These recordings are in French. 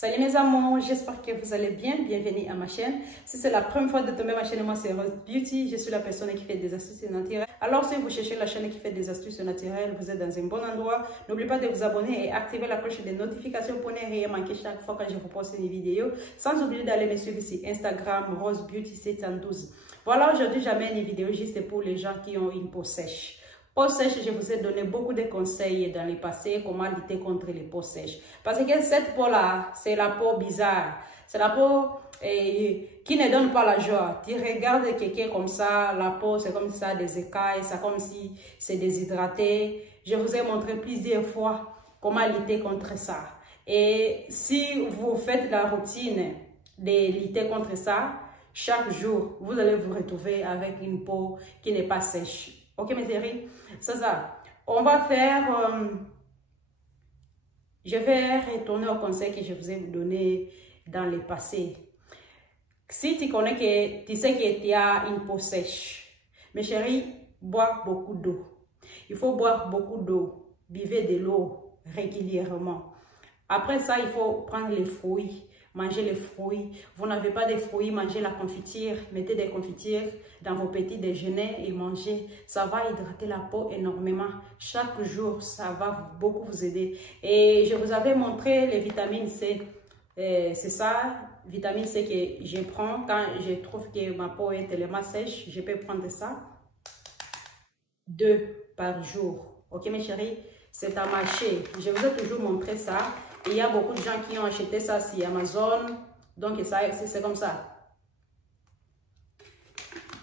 Salut mes amours, j'espère que vous allez bien. Bienvenue à ma chaîne. Si c'est la première fois de tomber ma chaîne, moi c'est Rose Beauty. Je suis la personne qui fait des astuces naturelles. Alors si vous cherchez la chaîne qui fait des astuces naturelles, vous êtes dans un bon endroit. N'oubliez pas de vous abonner et activer la cloche des notifications pour ne rien manquer chaque fois que je vous poste une vidéo. Sans oublier d'aller me suivre sur Instagram, Rose Beauty 712. Voilà, aujourd'hui j'amène une vidéo juste pour les gens qui ont une peau sèche. Peau sèche, je vous ai donné beaucoup de conseils dans le passé, comment lutter contre les peaux sèches. Parce que cette peau-là, c'est la peau bizarre. C'est la peau qui ne donne pas la joie. Tu regardes quelqu'un comme ça, la peau, c'est comme ça, des écailles, c'est comme si c'est déshydraté. Je vous ai montré plusieurs fois comment lutter contre ça. Et si vous faites la routine de lutter contre ça, chaque jour, vous allez vous retrouver avec une peau qui n'est pas sèche. Ok mes chéris, c'est ça. On va faire, je vais retourner au conseil que je vous ai donné dans le passé. Si tu connais que tu sais que tu as une peau sèche, mes chéris, bois beaucoup d'eau. Il faut boire beaucoup d'eau, buvez de l'eau régulièrement. Après ça, il faut prendre les fruits. Mangez les fruits. Vous n'avez pas de fruits, mangez la confiture. Mettez des confitures dans vos petits déjeuners et mangez. Ça va hydrater la peau énormément. Chaque jour, ça va beaucoup vous aider. Et je vous avais montré les vitamines C. C'est ça, vitamine C que je prends quand je trouve que ma peau est tellement sèche. Je peux prendre ça 2 par jour. Ok mes chéris, c'est à marcher. Je vous ai toujours montré ça. Et il y a beaucoup de gens qui ont acheté ça sur Amazon. Donc, c'est comme ça.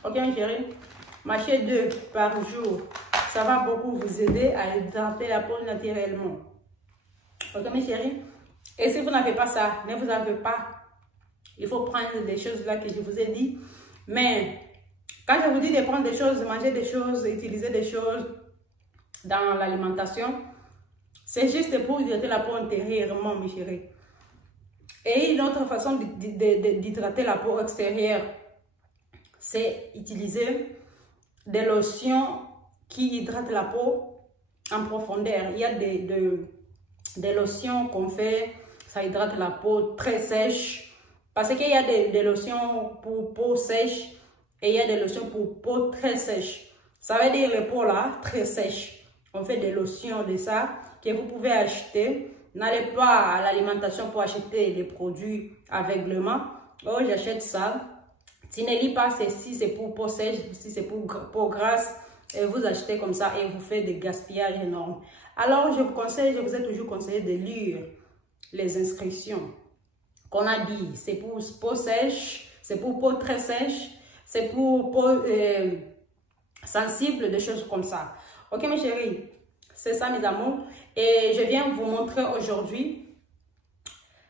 Ok, mes chéris. Mâchez 2 par jour. Ça va beaucoup vous aider à hydrater la peau naturellement. Ok, mes chéris. Et si vous n'avez pas ça, ne vous avez pas. Il faut prendre des choses là que je vous ai dit. Mais, quand je vous dis de prendre des choses, manger des choses, utiliser des choses dans l'alimentation, c'est juste pour hydrater la peau intérieurement, mes chéris. Et une autre façon d'hydrater la peau extérieure, c'est utiliser des lotions qui hydratent la peau en profondeur. Il y a des lotions qu'on fait, ça hydrate la peau très sèche. Parce qu'il y a des lotions pour peau sèche et il y a des lotions pour peau très sèche. Ça veut dire les peaux là, très sèches. On fait des lotions de ça que vous pouvez acheter. N'allez pas à l'alimentation pour acheter des produits aveuglement. Oh, j'achète ça. Tu ne lis pas si c'est pour peau sèche, si c'est pour peau grasse, et vous achetez comme ça et vous faites des gaspillages énormes. Alors, je vous ai toujours conseillé de lire les inscriptions qu'on a dit. C'est pour peau sèche, c'est pour peau très sèche, c'est pour peau sensible, des choses comme ça. Ok mes chéris, c'est ça mes amours. Et je viens vous montrer aujourd'hui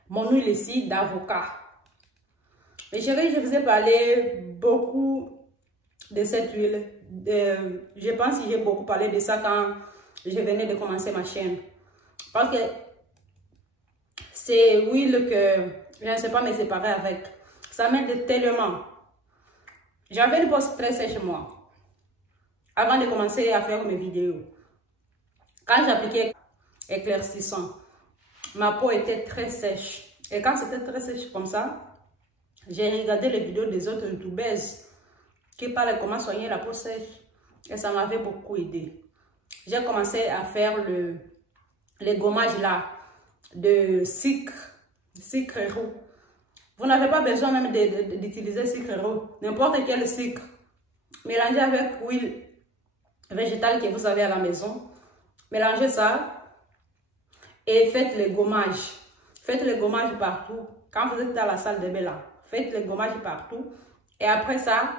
mon huile ici d'avocat. Mes chéris, je vous ai parlé beaucoup de cette huile. Je pense que j'ai beaucoup parlé de ça quand je venais de commencer ma chaîne. Parce que c'est huile que je ne sais pas me séparer avec. Ça m'aide tellement. J'avais une peau très sèche moi. Avant de commencer à faire mes vidéos. Quand j'appliquais éclaircissant, ma peau était très sèche. Et quand c'était très sèche comme ça, j'ai regardé les vidéos des autres youtubeuses qui parlaient comment soigner la peau sèche. Et ça m'avait beaucoup aidé. J'ai commencé à faire le gommage là de sucre roux. Vous n'avez pas besoin même d'utiliser sucre roux. N'importe quel sucre. Mélangez avec huile végétale que vous avez à la maison. Mélangez ça et faites le gommage. Faites le gommage partout. Quand vous êtes dans la salle de bain là, faites le gommage partout. Et après ça,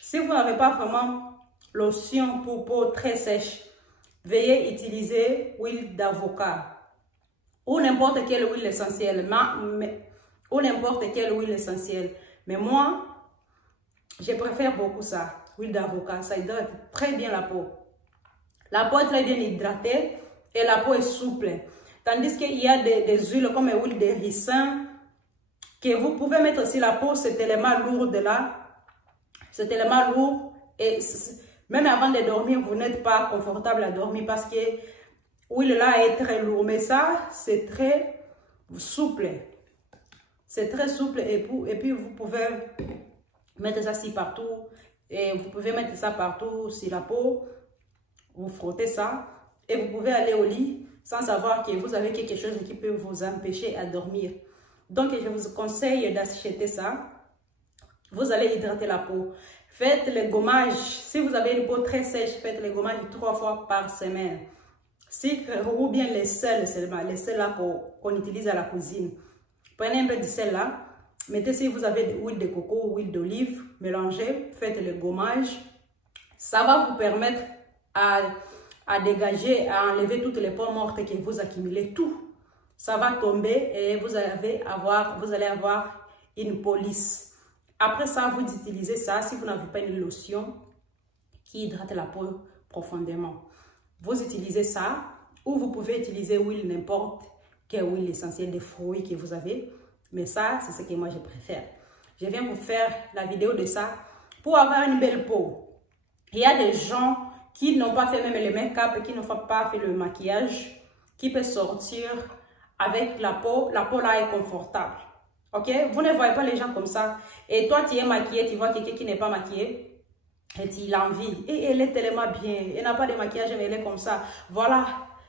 si vous n'avez pas vraiment lotion pour peau très sèche, veuillez utiliser huile d'avocat ou n'importe quelle huile essentielle. Ou n'importe quelle huile essentielle. Mais moi, je préfère beaucoup ça. Huile d'avocat, ça hydrate très bien la peau. La peau est très bien hydratée et la peau est souple. Tandis qu'il y a des huiles comme l'huile de ricin que vous pouvez mettre sur la peau, c'est tellement lourd de là. C'est tellement lourd et même avant de dormir, vous n'êtes pas confortable à dormir parce que l'huile là est très lourde. Mais ça, c'est très souple. C'est très souple et puis vous pouvez mettre ça ici partout. Et vous pouvez mettre ça partout sur la peau. Vous frottez ça. Et vous pouvez aller au lit sans savoir que vous avez quelque chose qui peut vous empêcher à dormir. Donc, je vous conseille d'acheter ça. Vous allez hydrater la peau. Faites le gommage. Si vous avez une peau très sèche, faites le gommage 3 fois par semaine. Ou bien les sels seulement, les sels là qu'on utilise à la cuisine. Prenez un peu de sel là. Mettez si vous avez de l'huile de coco ou huile d'olive, mélangez, faites le gommage. Ça va vous permettre à dégager, à enlever toutes les peaux mortes que vous accumulez. Tout. Ça va tomber et vous allez avoir une peau lisse. Après ça, vous utilisez ça si vous n'avez pas une lotion qui hydrate la peau profondément. Vous utilisez ça ou vous pouvez utiliser huile n'importe quelle huile essentielle des fruits que vous avez. Mais ça, c'est ce que moi je préfère. Je viens vous faire la vidéo de ça pour avoir une belle peau. Il y a des gens qui n'ont pas fait même le make-up, qui n'ont pas fait le maquillage, qui peuvent sortir avec la peau là est confortable. Ok? Vous ne voyez pas les gens comme ça. Et toi, tu es maquillé, tu vois quelqu'un qui n'est pas maquillé. Et tu l'envies. Et elle est tellement bien. Elle n'a pas de maquillage, mais elle est comme ça. Voilà.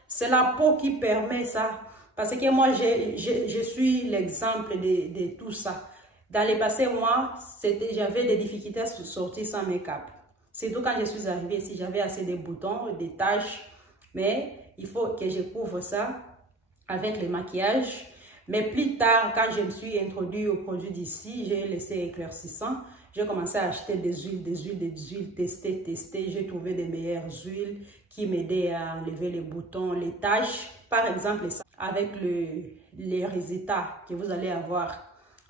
C'est la peau qui permet ça. Parce que moi, je suis l'exemple de tout ça. Dans les passés mois, j'avais des difficultés à sortir sans make-up. Surtout quand je suis arrivée ici, j'avais assez de boutons, des taches. Mais il faut que je couvre ça avec le maquillage. Mais plus tard, quand je me suis introduit aux produits d'ici, j'ai laissé éclaircissant. J'ai commencé à acheter des huiles, tester. J'ai trouvé des meilleures huiles qui m'aidaient à enlever les boutons, les taches. Par exemple, avec les résultats que vous allez avoir.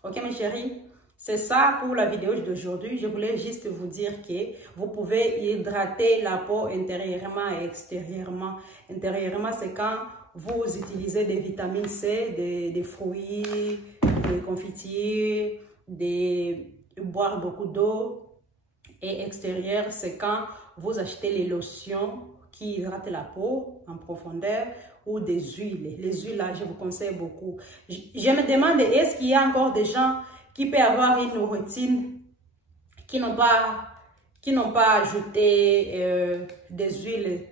Ok, mes chéris? C'est ça pour la vidéo d'aujourd'hui. Je voulais juste vous dire que vous pouvez hydrater la peau intérieurement et extérieurement. Intérieurement, c'est quand vous utilisez des vitamines C, des fruits, des confitures, boire beaucoup d'eau. Et extérieur, c'est quand vous achetez les lotions qui hydratent la peau en profondeur ou des huiles. Les huiles, là, je vous conseille beaucoup. Je me demande, est-ce qu'il y a encore des gens qui peuvent avoir une routine qui n'ont pas ajouté des huiles.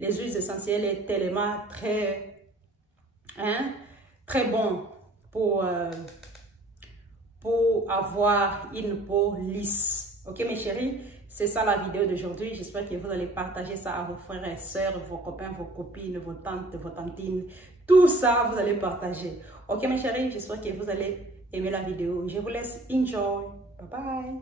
Les huiles essentielles sont tellement très bon pour avoir une peau lisse. Ok, mes chéris? C'est ça la vidéo d'aujourd'hui. J'espère que vous allez partager ça à vos frères et sœurs, vos copains, vos copines, vos tantes, vos tantines. Tout ça, vous allez partager. Ok, mes chéris? J'espère que vous allez aimer la vidéo. Je vous laisse. Enjoy. Bye bye.